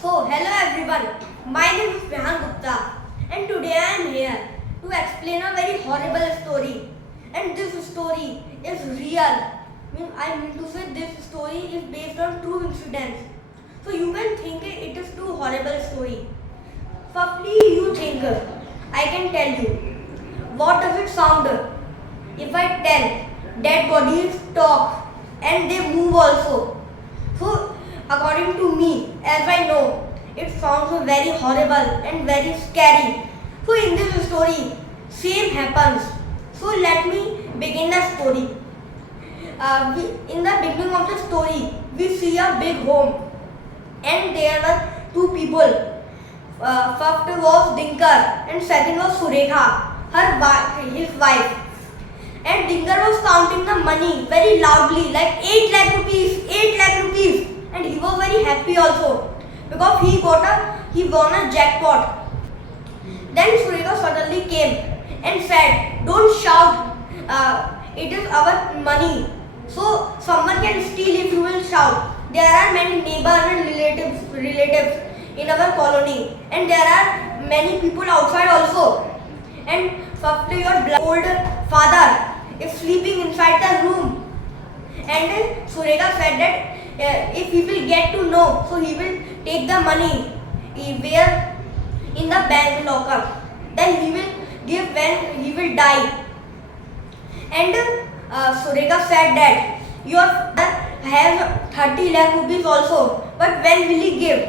Hello everyone. My name is Rehan Gupta, and today I am here to explain a very horrible story. And this story is real. I mean to say this story is based on true incidents. So you can think it is too horrible story. Firstly, you think I can tell you. What does it sound? If I tell dead bodies talk and they move also. So according to me, as I know, it sounds very horrible and very scary. So in this story, same happens. So let me begin the story. In the beginning of the story, we see a big home, and there were two people. First was Dinkar, and second was Surekha, his wife. And Dinkar was counting the money very loudly, like 8 lakh rupees, 8 lakh rupees. And he was very happy also because he won a jackpot. Then Surekha suddenly came and said, "Don't shout. It is our money. So someone can steal if you will shout. There are many neighbors and relatives in our colony, and there are many people outside also. And after your old father is sleeping inside the room." And Surekha said that if he will get to know, so he will take the money where in the bank locker. Then he will give when he will die. And Surekha said that your father has 30 lakh rupees also, but when will he give?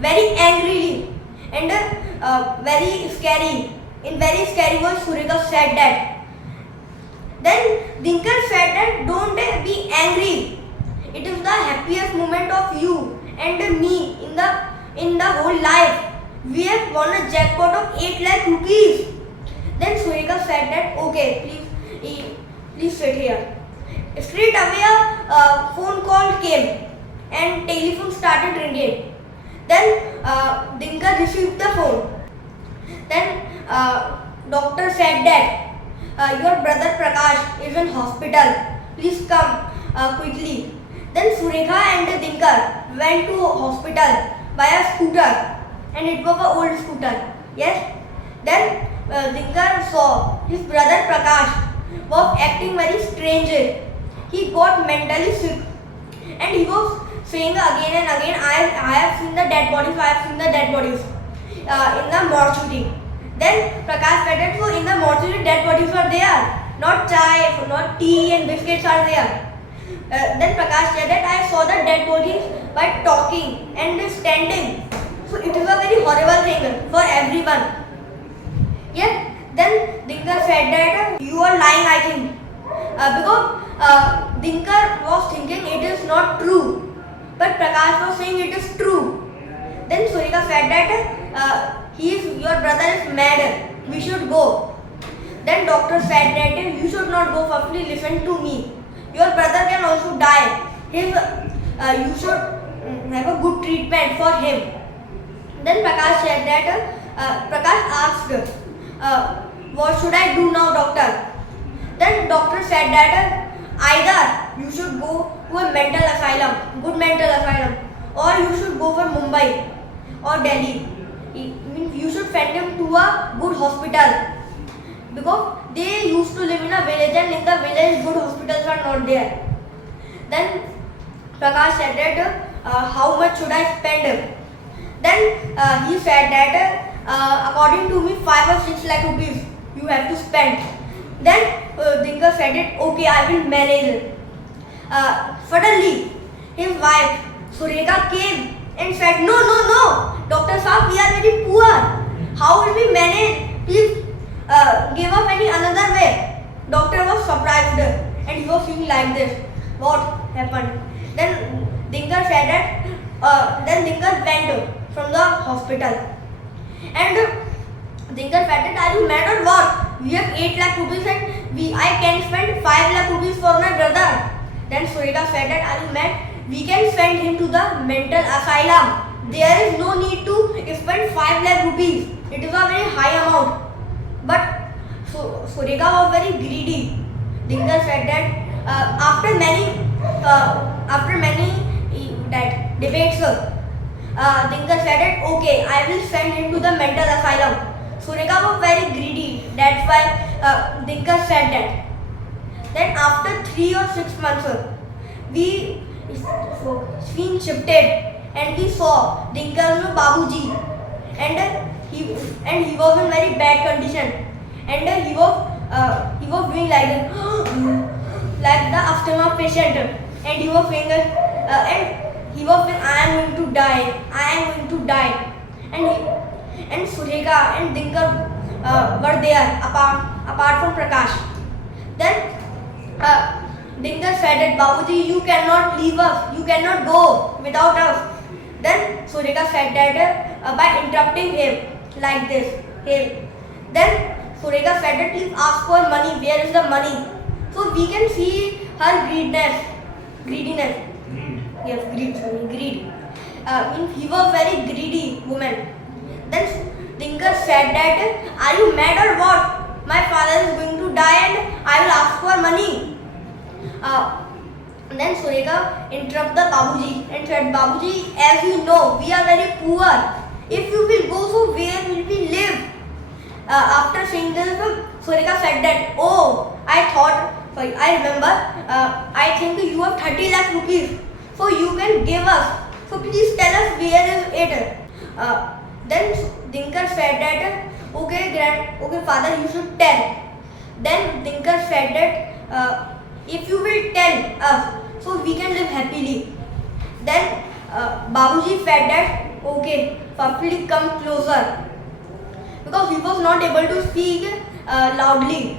Very angrily and very scary. In very scary voice, Surekha said that. Then Dinkar said that don't be angry. It is the happiest moment of you and me in the whole life. We have won a jackpot of 8 lakh rupees. Then Surekha said that okay, please sit here. Straight away a phone call came and telephone started ringing. Then Dinkar received the phone. Then doctor said that your brother Prakash is in hospital. Please come quickly. Then Surekha and Dinkar went to hospital by a scooter, and it was an old scooter. Yes. Then Dinkar saw his brother Prakash was acting very strange. He got mentally sick, and he was saying again and again, I have seen the dead bodies. I have seen the dead bodies in the mortuary. Then Prakash said that so in the mortuary dead bodies are there, not chai, not tea and biscuits are there. Then Prakash said that I saw the dead bodies by talking and standing. So it is a very horrible thing for everyone. Yes. Then Dinkar said that you are lying, I think, because Dinkar was thinking it is not true, but Prakash was saying it is true. Then Surekha said that your brother is mad. We should go. Then doctor said that you should not go. Firstly, listen to me. Your brother can also die. You should have a good treatment for him. Then Prakash said that Prakash asked, what should I do now, doctor? Then doctor said that either you should go to a mental asylum, good mental asylum, or you should go for Mumbai or Delhi. You should send him to a good hospital, because they used to live in a village, and in the village good hospitals are not there. Then Prakash said that how much should I spend? Then he said that according to me 5 or 6 lakh rupees you have to spend. Then Dinkar said it, okay, I will manage it. Suddenly his wife Surekha came and said, no, Dr. Saab, we are very poor. How will we manage? Please give us any another way. Doctor was surprised and he was feeling like this. What happened? Then Dinkar said that then Dinkar went from the hospital, and Dinkar said that are you mad or what? We have 8 lakh rupees and I can spend 5 lakh rupees for my brother. Then Surekha said that are you mad? We can send him to the mental asylum. There is no need to spend 5 lakh rupees. It is a very high amount. But Surekha was very greedy. Dinkar said that after many debates, Dinkar said that okay, I will send him to the mental asylum. Sureka was very greedy. That's why Dinkar said that. Then after 3 or 6 months, we scene shifted and we saw Dinkar's Babuji, and he was in very bad condition, and he was doing like like the asthma patient, and he was saying I am going to die, I am going to die, and Sureka and Dinkar were there apart from Prakash. Then Dinkar said that Babuji, you cannot leave us, you cannot go without us. Then Sureka said that by interrupting him like this. Then Sureka said that please ask for money, where is the money? So we can see her greediness. Yes, greed. Means he was very greedy woman. Then Dinkar said that, are you mad or what? My father is going to die and I will ask for money. Then Sureka interrupted the Babuji and said, Babuji, as you know, we are very poor. If you will go, so where will we live? After saying this, Sureka said that, oh, I remember, I think you have 30 lakh rupees. So you can give us. So please tell us where is it. Then Dinkar said that, okay father, you should tell. Then Dinkar said that, if you will tell us, so we can live happily. Then Babuji said that, okay, Papli, come closer. Because he was not able to speak loudly,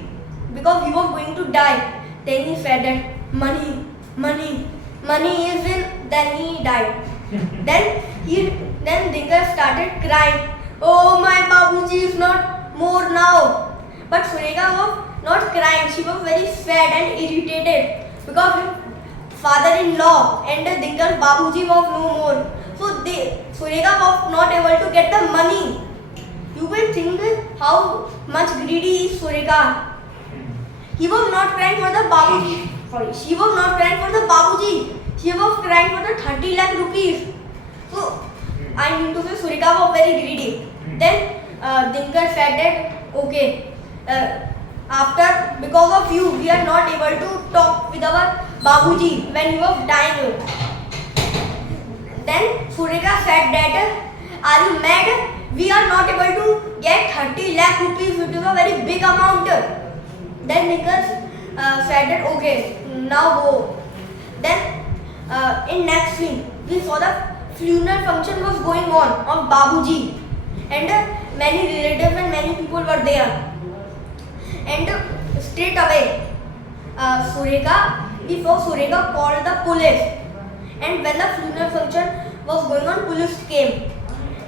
because he was going to die. Then he said that, money is in, then he died. Then Dinkar started crying. Oh, my Babuji is not more now. But Sureka was not crying. She was very sad and irritated because her father-in-law and Dinkar's Babuji was no more. So Sureka was not able to get the money. You will think how much greedy is Sureka. He was not crying for the Babuji. She was not crying for the Babuji. She was crying for the 30 lakh rupees. So I mean to say Sureka was very greedy. Then Dinkar said that, okay, because of you, we are not able to talk with our Babuji when he was dying. Then Sureka said that, are you mad? We are not able to get 30 lakh rupees, which is a very big amount. Then Dinkar said that, okay, now go. Then in next scene, we saw the funeral function was going on of Babuji, and many relatives and many people were there. And straight away, before Sureka called the police, and when the funeral function was going on, police came.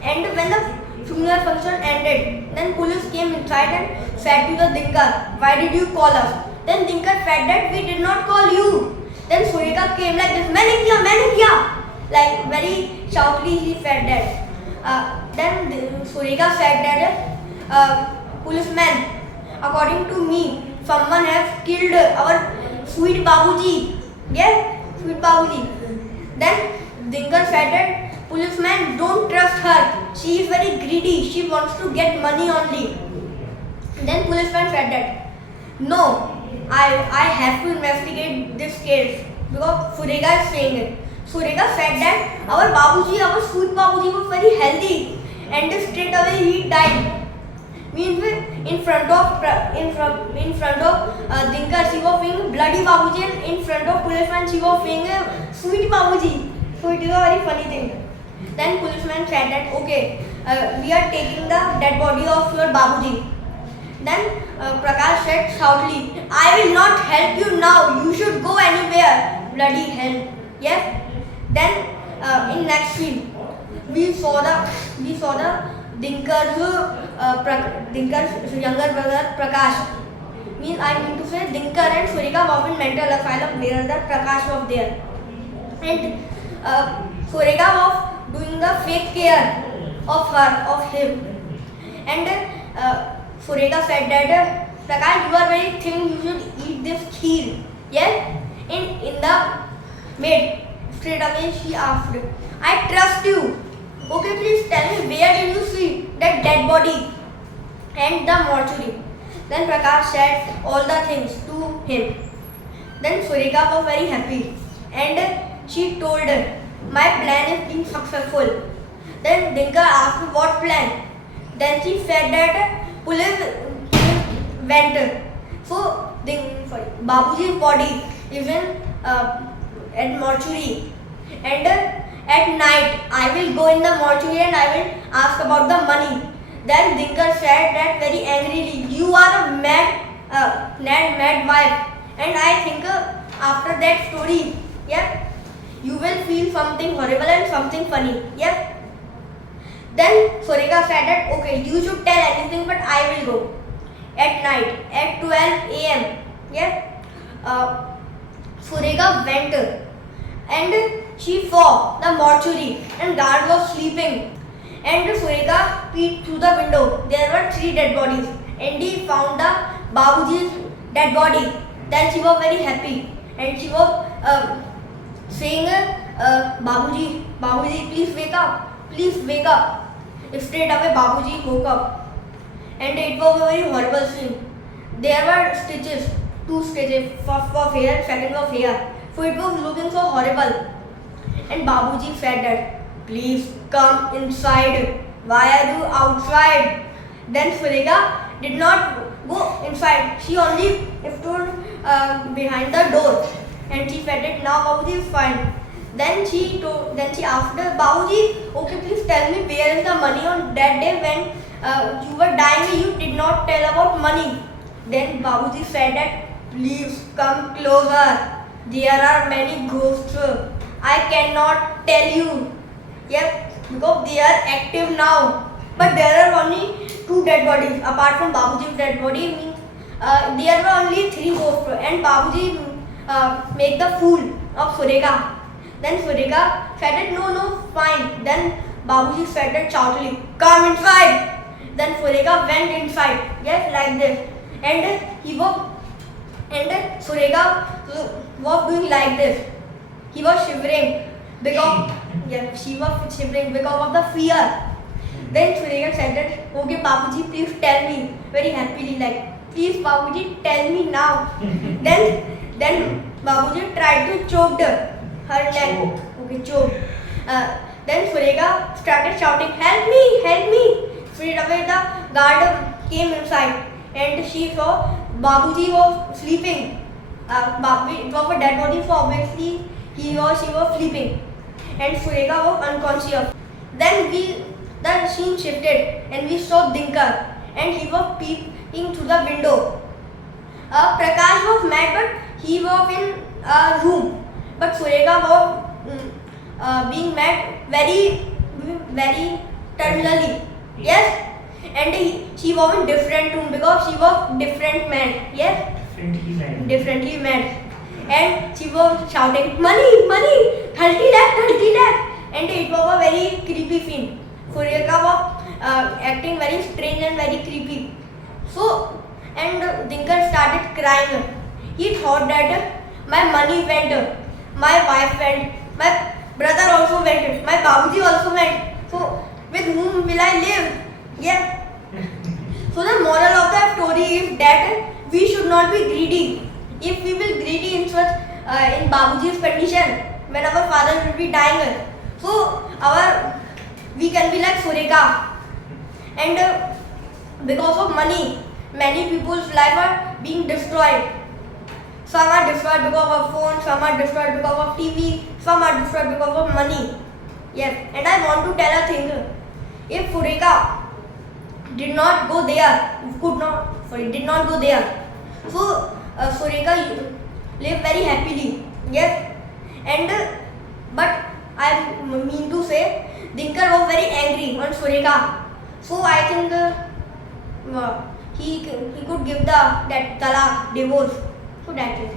And when the funeral function ended, then police came inside and said to the Dinkar, why did you call us? Then Dinkar said that we did not call you. Then Sureka came like this, maine kiya, like very shoutly he said that. Then Sureka said that, policeman, according to me, someone has killed our sweet Babuji. Yes, sweet Babuji. Then Dinkar said that, policeman, don't trust her. She is very greedy. She wants to get money only. Then policeman said that, no, I have to investigate this case because Sureka is saying it. Sureka said that our Babuji, our sweet Babuji was very healthy and straight away he died. Means in front of Dinkar she was saying bloody Babuji, and in front of policeman she was saying sweet Babuji. So it is a very funny thing. Then policeman said that, okay, we are taking the dead body of your Babuji. Then Prakash said shoutly, I will not help you now. You should go anywhere. Bloody hell. Yes. Then in next scene, we saw the Dinkar's younger brother Prakash. I mean to say Dinkar and Sureka was in mental asylum where the Prakash was there. And Sureka was doing the fake care of him. And Sureka said that, Prakash, you are very thin, you should eat this kheer. Yes? In the maid, straight away she asked, I trust you. okay, please tell me where did you see that dead body and the mortuary? Then Prakash said all the things to him. Then Surika was very happy and she told her, my plan is being successful. Then Dinkar asked what plan? Then she said that police went. So Babuji's body is in at mortuary, and at night I will go in the mortuary and I will ask about the money. Then Dinkar said that very angrily, you are a mad wife, and I think after that story, yeah, you will feel something horrible and something funny, yeah. Then Surika said that okay, you should tell anything, but I will go at night at 12 a.m. Yeah. Surika went and she saw the mortuary and guard was sleeping. And Surika peeped through the window. There were 3 dead bodies, and he found the Babuji's dead body. Then she was very happy, and she was saying, Babuji, please wake up. Straight away, Babuji woke up, and it was a very horrible scene. There were stitches, 2 stitches, first was here, second was here. So it was looking so horrible. And Babuji said that, please come inside. Why are you outside? Then Surika did not go inside. She only stood behind the door, and she said that now Babuji is fine. Then she asked her, Babuji, okay, please tell me where is the money on that day when you were dying, you did not tell about money. Then Babuji said that, please come closer. There are many ghosts. I cannot tell you. Yep, because they are active now. But there are only 2 dead bodies. Apart from Babuji's dead body, means there were only 3 ghosts. And Babuji make the fool of Surika. Then Surika said that no, fine. Then Babuji said that shoutily, come inside. Then Surika went inside, yes, like this. And Surika was doing like this. He was shivering because she was shivering because of the fear. Then Surika said that, okay, Babuji, please tell me very happily, like, please Babuji, tell me now. then Babuji tried to choke her neck. Okay, choke. Then Surika started shouting, help me. Straight away the guard came inside and she saw Babuji was sleeping. It was a dead body, so obviously he or she was sleeping. And Surika was unconscious. Then the scene shifted and we saw Dinkar and he was peeping through the window. Prakash was mad, but he was in a room. But Surika was being mad very terminally. Yes? And she was in different room because she was different mad. Yes? Differently mad. And she was shouting, money, 30 lakh. And it was a very creepy scene. Surika was acting very strange and very creepy. So, and Dinkar started crying. He thought that my money went, my wife went, my brother also went, my Babuji also went. So, with whom will I live? Yeah. So the moral of the story is that we should not be greedy. If we will greedy in such in Babuji's condition, when our father will be dying, so we can be like Surika. And because of money, many people's life are being destroyed. Some are destroyed because of phone, some are destroyed because of TV, some are destroyed because of money. Yes, and I want to tell a thing. If Surika did not go there, did not go there. So Surika lived very happily. Yes, and but I mean to say, Dinkar was very angry on Surika. So I think he could give that talaq, divorce. So that's it.